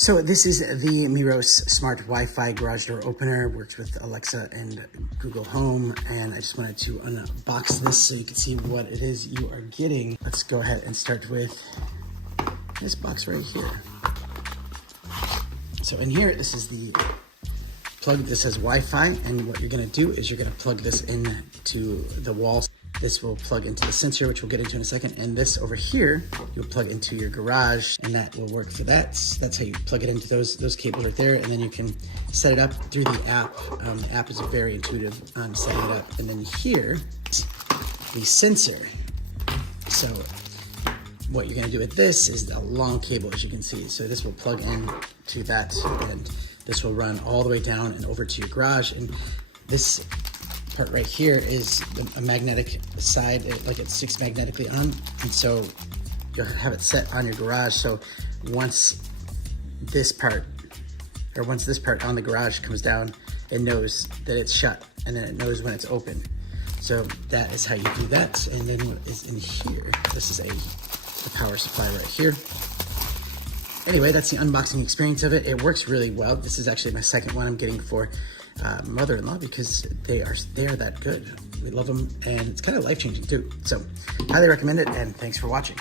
So this is the Meross Smart Wi-Fi Garage Door Opener. Works with Alexa and Google Home. And I just wanted to unbox this so you can see what it is you are getting. Let's go ahead and start with this box right here. So in here, this is the plug. This has Wi-Fi, and what you're gonna do is you're gonna plug this into the wall. This will plug into the sensor, which we'll get into in a second. And this over here, you'll plug into your garage, and that will work for that. That's how you plug it into those cables right there. And then you can set it up through the app. The app is very intuitive on setting it up. And then here, the sensor. So what you're gonna do with this is a long cable, as you can see. So this will plug in to that, and this will run all the way down and over to your garage. And this part right here is a magnetic side, like it sticks magnetically on, and so you'll have it set on your garage. So once this part on the garage comes down, it knows that it's shut, and then it knows when it's open. So that is how you do that. And then what is in here, this is the power supply right here. Anyway, that's the unboxing experience of it. It works really well. This is actually my second one I'm getting for mother-in-law because they are that good. We love them, and it's kind of life-changing too. So highly recommend it, and thanks for watching.